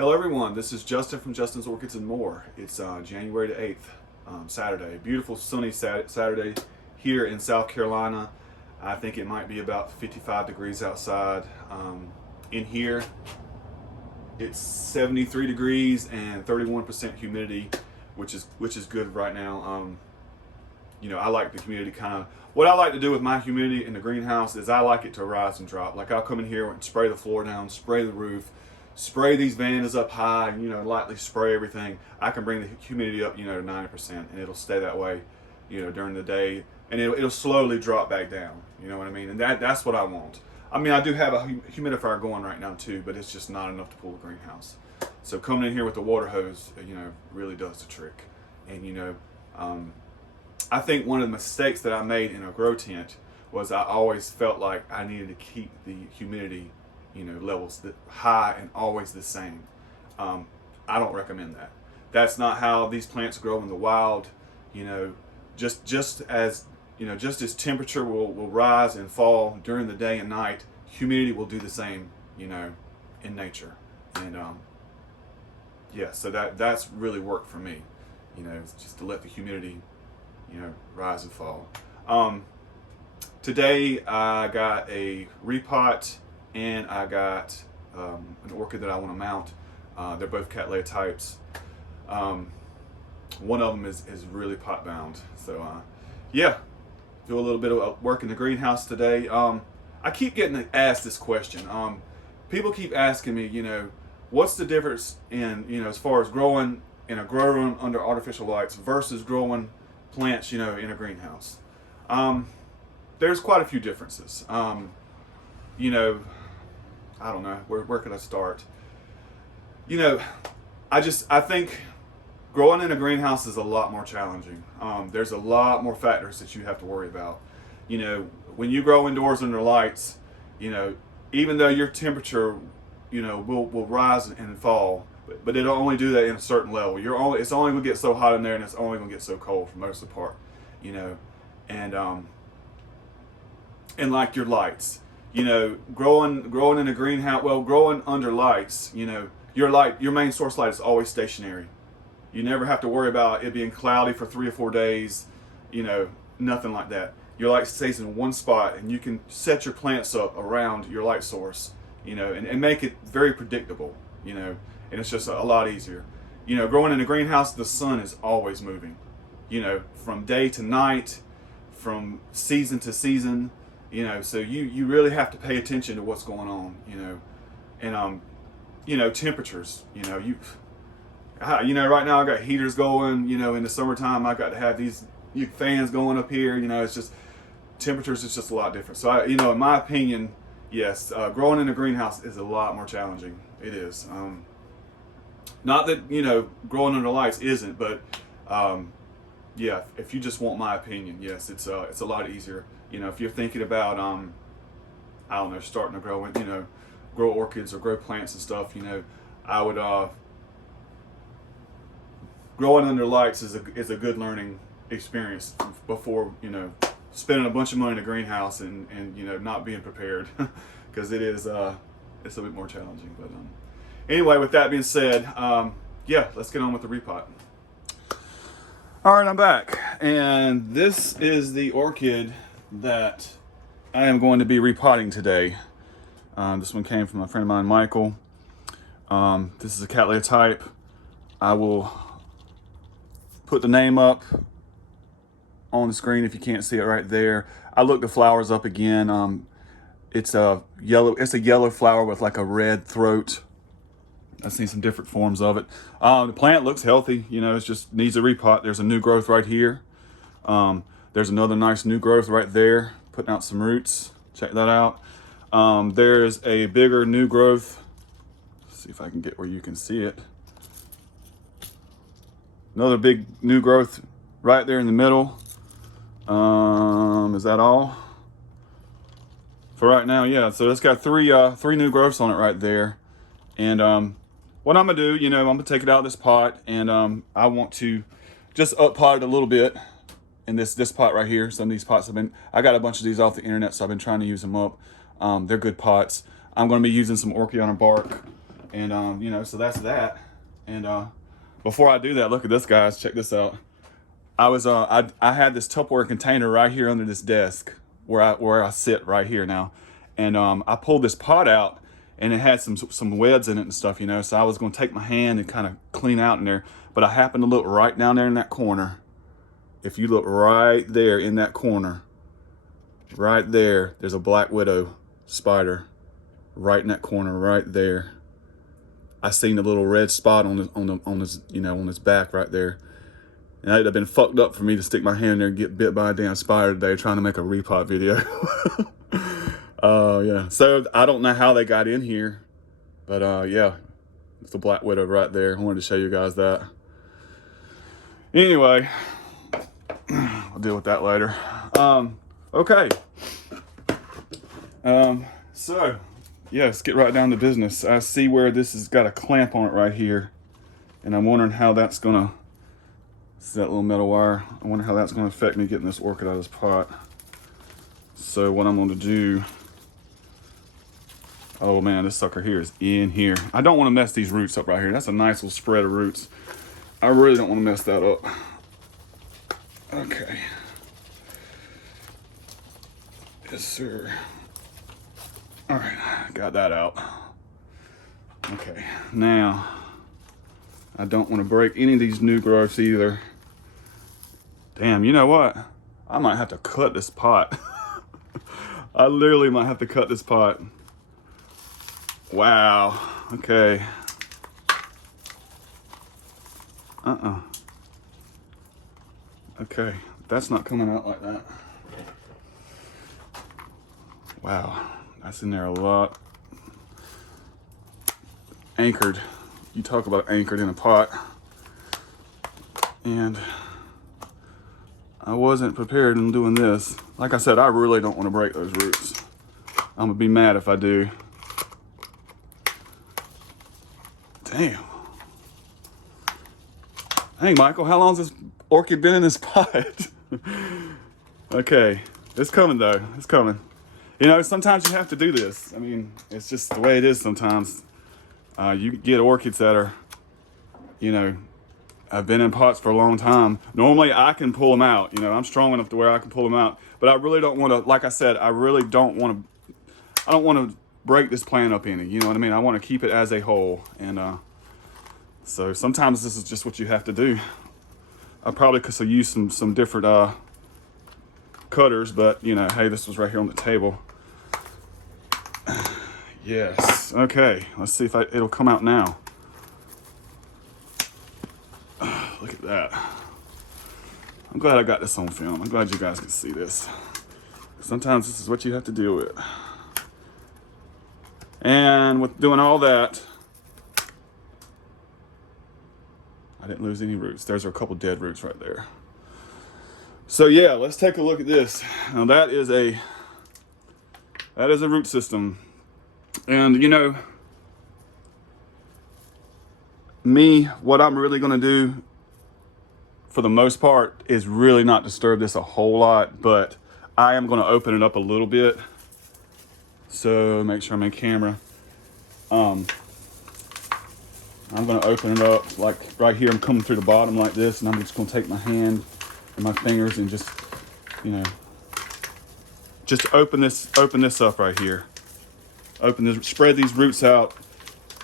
Hello everyone, this is Justin from Justin's Orchids and More. It's January the 8th, Saturday. Beautiful sunny Saturday here in South Carolina. I think it might be about 55 degrees outside. In here, it's 73 degrees and 31% humidity, which is good right now. I like the humidity what I like to do with my humidity in the greenhouse is I like it to rise and drop. Like I'll come in here and spray the floor down, spray the roof, spray these vandas up high, lightly spray everything. I can bring the humidity up, to 90%, and it'll stay that way, during the day, and it'll slowly drop back down. You know what I mean? And that's what I want. I mean, I do have a humidifier going right now too, but it's just not enough to cool the greenhouse. So coming in here with the water hose, really does the trick. And I think one of the mistakes that I made in a grow tent was I always felt like I needed to keep the humidity levels high and always the same. I don't recommend that. That's not how these plants grow in the wild. Just as temperature will rise and fall during the day and night, humidity will do the same, in nature. And so that's really worked for me, just to let the humidity, rise and fall. Today I got a repot and I got an orchid that I want to mount. They're both Cattleya types. One of them is really pot bound. So do a little bit of work in the greenhouse today. I keep getting asked this question. People keep asking me, what's the difference in, as far as growing in a grow room under artificial lights versus growing plants, in a greenhouse. There's quite a few differences. I don't know, where could I start? I think growing in a greenhouse is a lot more challenging. There's a lot more factors that you have to worry about. When you grow indoors under lights, even though your temperature, will rise and fall, but it'll only do that in a certain level. It's only gonna get so hot in there, and it's only gonna get so cold for most of the part, and like your lights. Growing in a greenhouse, growing under lights, your main source light is always stationary. You never have to worry about it being cloudy for 3 or 4 days, nothing like that. Your light stays in one spot, and you can set your plants up around your light source, and make it very predictable, and it's just a lot easier. Growing in a greenhouse, the sun is always moving, from day to night, from season to season. So you really have to pay attention to what's going on, and temperatures, right now I got heaters going, in the summertime I got to have these fans going up here, it's just, temperatures is just a lot different. So in my opinion, yes, growing in a greenhouse is a lot more challenging. It is. Not that, growing under lights isn't, but if you just want my opinion, yes, it's a lot easier. If you're thinking about, I don't know, starting to grow orchids or grow plants and stuff, I would, growing under lights is a good learning experience before, spending a bunch of money in a greenhouse and not being prepared, because it's a bit more challenging. But anyway, with that being said, let's get on with the repot. All right, I'm back, and this is the orchid that I am going to be repotting today. This one came from a friend of mine, Michael. This is a Cattleya type. I will put the name up on the screen if you can't see it right there. I looked the flowers up again. It's a yellow flower with like a red throat. I've seen some different forms of it. The plant looks healthy, it just needs a repot. There's a new growth right here. There's another nice new growth right there, putting out some roots. Check that out. There's a bigger new growth. Let's see if I can get where you can see it. Another big new growth right there in the middle. Is that all? For right now, yeah. So it's got three new growths on it right there. And what I'm gonna do, I'm gonna take it out of this pot, and I want to just up pot it a little bit in this pot right here. Some of these pots I got a bunch of these off the internet, so I've been trying to use them up. They're good pots. I'm gonna be using some Orchid bark And you know, so that's that. And before I do that, look at this, guys. Check this out. I had this Tupperware container right here under this desk where I sit right here now, and I pulled this pot out, and it had some webs in it and stuff, you know. So I was going to take my hand and kind of clean out in there, but I happened to look right down there in that corner. If you look right there in that corner, right there, there's a black widow spider, right in that corner, right there. I seen a little red spot on his you know, on his back right there. And it'd have been fucked up for me to stick my hand in there and get bit by a damn spider today trying to make a repot video. Yeah. So I don't know how they got in here, but yeah, it's the black widow right there. I wanted to show you guys that. Anyway, I'll deal with that later. Okay. So yeah, let's get right down to business. I see where this has got a clamp on it right here, and I'm wondering how that's gonna. This is that little metal wire. I wonder how that's going to affect me getting this orchid out of this pot. So what I'm going to do, oh man, this sucker here is in here. I don't want to mess these roots up right here. That's a nice little spread of roots. I really don't want to mess that up. Okay. Yes, sir. All right, got that out. Okay, now, I don't want to break any of these new growths either. Damn, you know what? I might have to cut this pot. I literally might have to cut this pot. Wow, okay. Okay, that's not coming out like that. Wow, that's in there a lot. Anchored. You talk about anchored in a pot. And I wasn't prepared in doing this. Like I said, I really don't want to break those roots. I'm gonna be mad if I do. Damn. Hey, Michael, how long has this orchid been in this pot? Okay, it's coming though, it's coming. You know, sometimes you have to do this. I mean, it's just the way it is sometimes. You get orchids that are, you know, I've been in pots for a long time. Normally I can pull them out, you know, I'm strong enough to where I can pull them out, but I really don't want to, like I said, I don't want to break this plant up any, you know what I mean? I want to keep it as a whole. And so sometimes this is just what you have to do. I probably could have used some different cutters, but you know, hey, this was right here on the table. Yes, okay, let's see if it'll come out now. Look at that. I'm glad I got this on film. I'm glad you guys can see this. Sometimes this is what you have to deal with. And with doing all that, I didn't lose any roots. There's a couple dead roots right there. So yeah, let's take a look at this. Now that is a root system. And you know, what I'm really gonna do for the most part is really not disturb this a whole lot, but I am gonna open it up a little bit. So make sure I'm in camera. I'm gonna open it up like right here. I'm coming through the bottom like this, and I'm just gonna take my hand and my fingers and just, you know, just open this up right here. Open this, spread these roots out,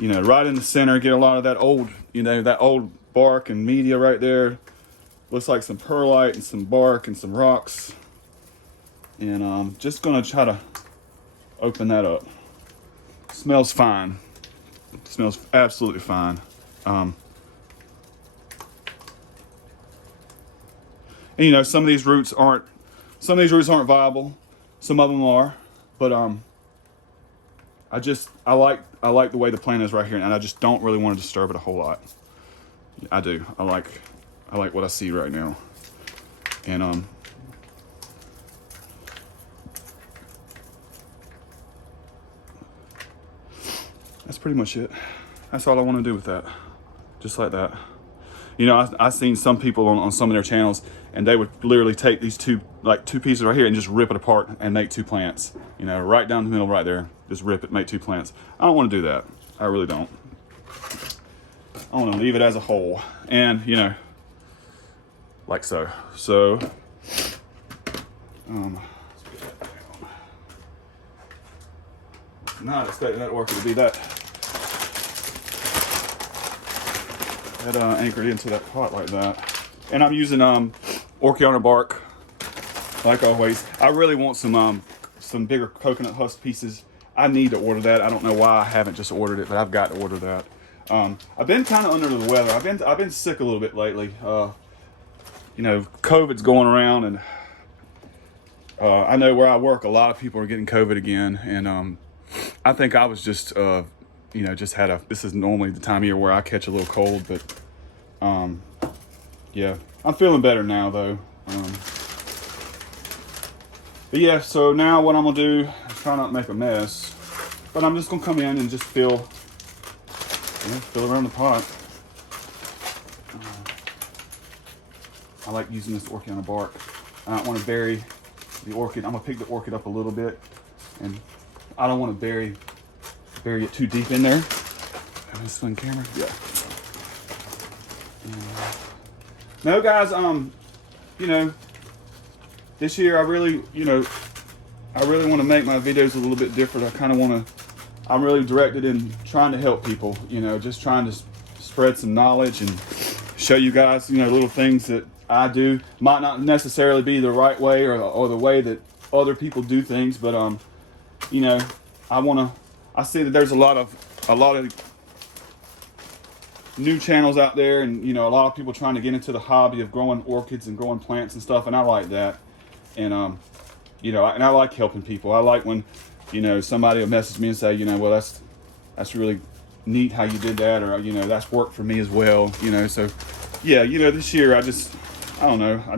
you know, right in the center. Get a lot of that old, you know, that old bark and media right there. Looks like some perlite and some bark and some rocks. And I'm just gonna try to open that up. Smells fine. Smells absolutely fine. And you know, some of these roots aren't viable. Some of them are, but I like the way the plant is right here, and I just don't really want to disturb it a whole lot. I do. I like what I see right now. And that's pretty much it. That's all I want to do with that. Just like that. You know, I've seen some people on some of their channels, and they would literally take these two pieces right here and just rip it apart and make two plants. You know, right down the middle right there. Just rip it, make two plants. I don't want to do that. I really don't. I want to leave it as a whole, and you know, like so. So, let's put that down. Not expecting that orchid to be that anchored into that pot like that. And I'm using Orchid bark, like always. I really want some bigger coconut husk pieces. I need to order that. I don't know why I haven't just ordered it, but I've got to order that. I've been kind of under the weather. I've been sick a little bit lately. You know, COVID's going around, and I know where I work, a lot of people are getting COVID again, and I think I was just, you know, just had this is normally the time of year where I catch a little cold, but yeah, I'm feeling better now though. But yeah, so now what I'm gonna do is try not to make a mess, but I'm just gonna come in and just fill around the pot. I like using this orchid on a bark. I don't want to bury the orchid. I'm gonna pick the orchid up a little bit, and I don't want to bury it too deep in there. Have this on camera? Yeah. No, guys. You know, this year I really want to make my videos a little bit different. I'm really directed in trying to help people. You know, just trying to spread some knowledge and show you guys, you know, little things that I do. Might not necessarily be the right way or the way that other people do things, but you know, I see that there's a lot of new channels out there, and you know, a lot of people trying to get into the hobby of growing orchids and growing plants and stuff, and I like that. And you know, and I like helping people. I like when, you know, somebody will message me and say, you know, well, that's really neat how you did that, or you know, that's worked for me as well, you know. So yeah, you know, this year I don't know, I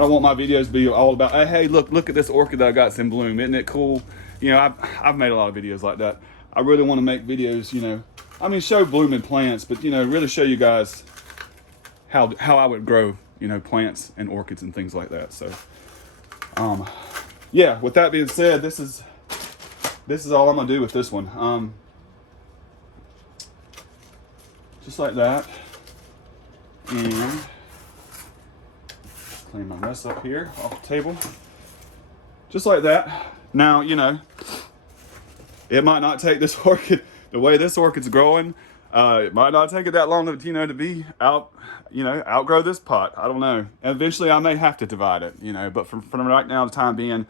don't want my videos to be all about, hey, look at this orchid that I got in bloom, isn't it cool? You know, I've made a lot of videos like that. I really want to make videos, you know, I mean, show blooming plants, but you know, really show you guys how I would grow, you know, plants and orchids and things like that. So yeah, with that being said, this is all I'm gonna do with this one. Just like that. And clean my mess up here off the table. Just like that. Now, you know, it might not take this orchid, the way this orchid's growing, it might not take it that long to, you know, to be outgrow this pot. I don't know. And eventually I may have to divide it, you know, but from right now, the time being,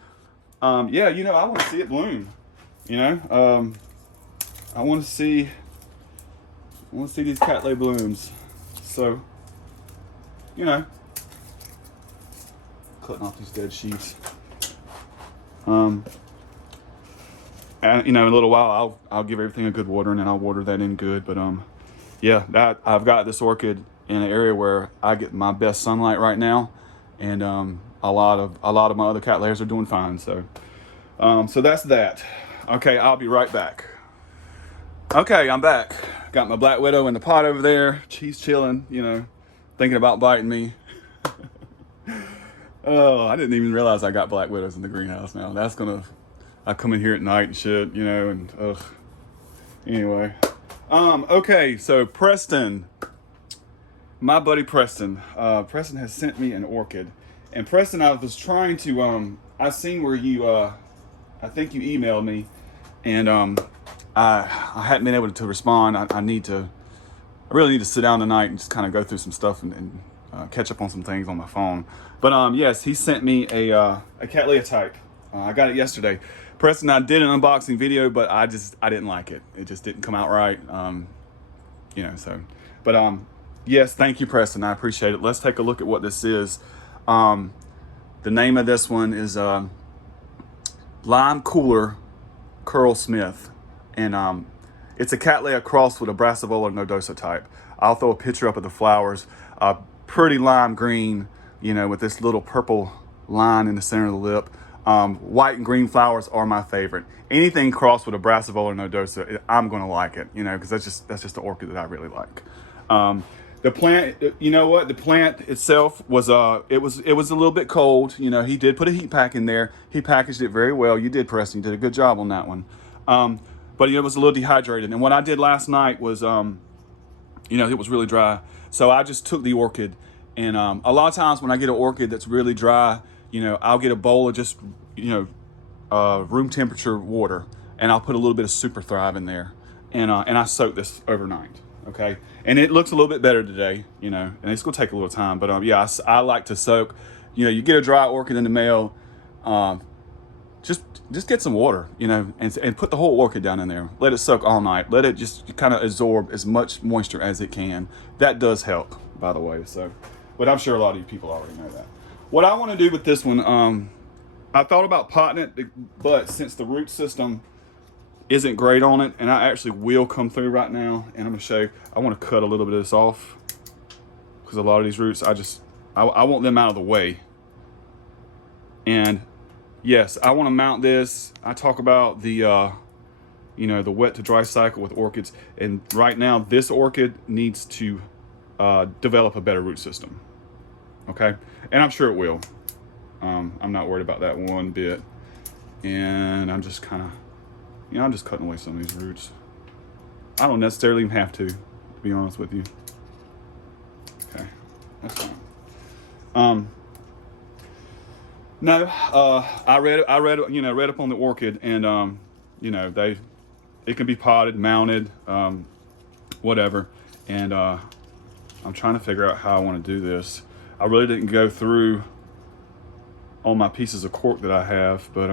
yeah, you know, I want to see it bloom, you know. I want to see these Cattleya blooms. So, you know, cutting off these dead sheets. And you know, in a little while, I'll give everything a good watering, and I'll water that in good. But yeah, I've got this orchid in an area where I get my best sunlight right now, and a lot of my other Cattleyas are doing fine. So, so that's that. Okay, I'll be right back. Okay, I'm back. Got my Black Widow in the pot over there. She's chilling, you know, thinking about biting me. Oh, I didn't even realize I got Black Widows in the greenhouse now. I come in here at night and shit, you know, and ugh. Anyway. Okay, so Preston. My buddy Preston. Preston has sent me an orchid. And Preston, I was trying to, I seen where you, I think you emailed me, and I hadn't been able to respond. I really need to sit down tonight and just kind of go through some stuff and catch up on some things on my phone. But yes, he sent me a Cattleya type. I got it yesterday. Preston, I did an unboxing video, but I didn't like it. It just didn't come out right. You know, so, but yes, thank you, Preston. I appreciate it. Let's take a look at what this is. The name of this one is Lime Cooler Curl Smith, and it's a Cattleya crossed with a Brassavola nodosa type. I'll throw a picture up of the flowers. Pretty lime green, you know, with this little purple line in the center of the lip. White and green flowers are my favorite. Anything crossed with a Brassavola nodosa, I'm gonna like it, you know, because that's just the orchid that I really like. The plant, you know what? The plant itself was it was a little bit cold. You know, he did put a heat pack in there. He packaged it very well. You did, Preston. You did a good job on that one. but it was a little dehydrated. And what I did last night was, it was really dry. So I just took the orchid, and a lot of times when I get an orchid that's really dry, I'll get a bowl of just, room temperature water, and I'll put a little bit of Super Thrive in there, and I soak this overnight. Okay, and it looks a little bit better today, and it's gonna take a little time, but yeah, I like to soak. You get a dry orchid in the mail, just get some water, and put the whole orchid down in there. Let it soak all night. Let it just kind of absorb as much moisture as it can. That does help, by the way. So, but I'm sure a lot of you people already know that. What I want to do with this one, I thought about potting it, but since the root system isn't great on it, and I actually will come through right now, and I'm gonna show you. I want to cut a little bit of this off because a lot of these roots, I want them out of the way. And yes, I want to mount this. I talk about the the wet to dry cycle with orchids, and right now this orchid needs to develop a better root system. Okay, and I'm sure it will. I'm not worried about that one bit, and I'm just kind of, I'm just cutting away some of these roots. I don't necessarily even have to be honest with you. Okay, that's fine. No, I read up on the orchid, and it can be potted, mounted, whatever. And I'm trying to figure out how I want to do this. I really didn't go through all my pieces of cork that I have, but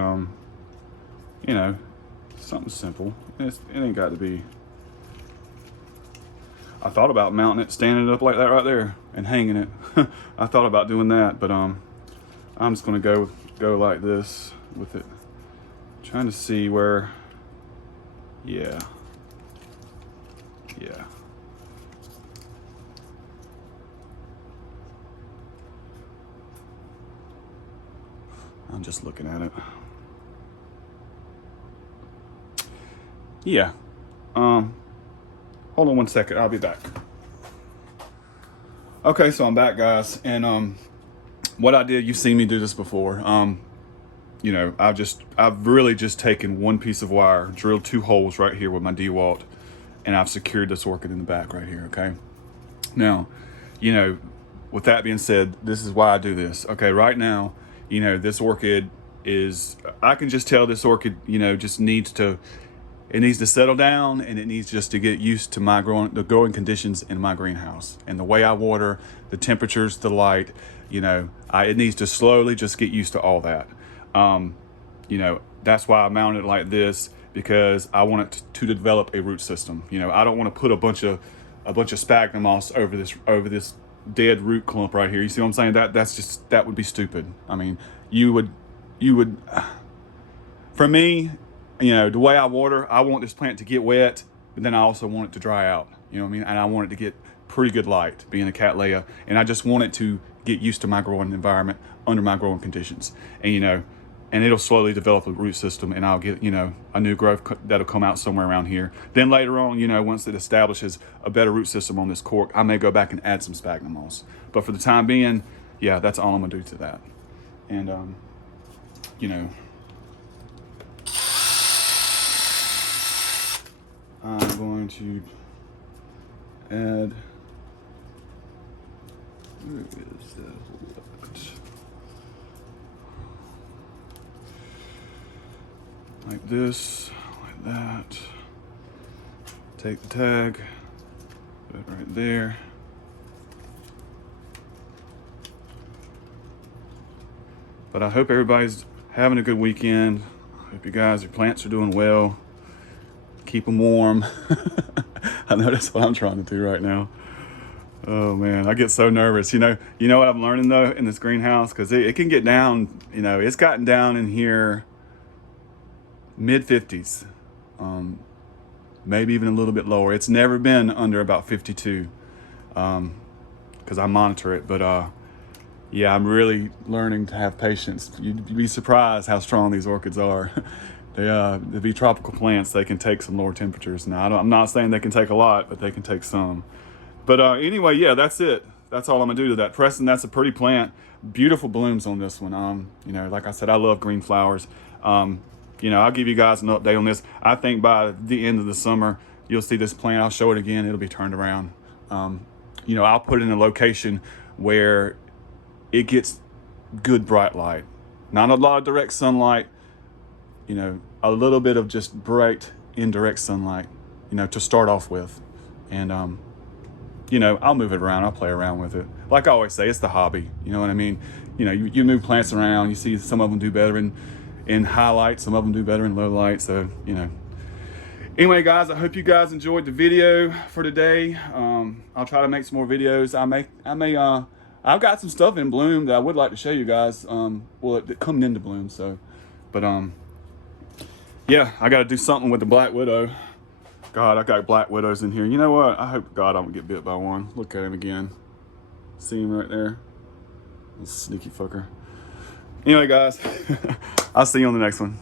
something simple. It ain't got to be. I thought about mounting it, standing it up like that right there, and hanging it. I thought about doing that, but I'm just gonna go like this with it. Trying to see where, yeah. I'm just looking at it. Yeah. Hold on one second, I'll be back. Okay, so I'm back, guys, and what I did, you've seen me do this before. I've really just taken one piece of wire, drilled 2 holes right here with my DeWalt, and I've secured this orchid in the back right here. Okay. Now, with that being said, this is why I do this. Okay, right now, this orchid is, I can just tell this orchid, just needs to settle down, and it needs just to get used to the growing conditions in my greenhouse, and the way I water, the temperatures, the light. It needs to slowly just get used to all that. That's why I mounted it like this, because I want it to develop a root system. I don't want to put a bunch of sphagnum moss over this dead root clump right here. You see what I'm saying? That would be stupid. I mean, you would, for me, the way I water, I want this plant to get wet, but then I also want it to dry out. You know what I mean? And I want it to get pretty good light, being a Cattleya, and I just want it to get used to my growing environment under my growing conditions. And and it'll slowly develop a root system, and I'll get a new growth that'll come out somewhere around here. Then later on, once it establishes a better root system on this cork, I may go back and add some sphagnum moss. But for the time being, yeah, that's all I'm gonna do to that. And I'm going to add, where is that? Like this, like that. Take the tag, put it right there. But I hope everybody's having a good weekend. I hope your plants are doing well. Keep them warm. I know that's what I'm trying to do right now. Oh man, I get so nervous. You know what I'm learning though in this greenhouse, because it can get down, it's gotten down in here mid 50s, maybe even a little bit lower. It's never been under about 52, because I monitor it. But yeah, I'm really learning to have patience. You'd be surprised how strong these orchids are. They be tropical plants. They can take some lower temperatures. Now, I'm not saying they can take a lot, but they can take some. But anyway, yeah, that's it. That's all I'm gonna do to that. Preston, that's a pretty plant. Beautiful blooms on this one. Like I said, I love green flowers. you know, I'll give you guys an update on this. I think by the end of the summer, you'll see this plant. I'll show it again. It'll be turned around. You know, I'll put it in a location where it gets good bright light. Not a lot of direct sunlight, you know, a little bit of just bright indirect sunlight, you know, to start off with. And, you know, I'll move it around. I'll play around with it. Like I always say, it's the hobby. You know what I mean? You know, you move plants around. You see some of them do better in high light. Some of them do better in low light. So, you know. Anyway, guys, I hope you guys enjoyed the video for today. I'll try to make some more videos. I've got some stuff in bloom that I would like to show you guys. Well, it coming into bloom. So, but yeah, I got to do something with the Black Widow. God, I got Black Widows in here. You know what? I hope God I don't get bit by one. Look at him again. See him right there? This sneaky fucker. Anyway, guys, I'll see you on the next one.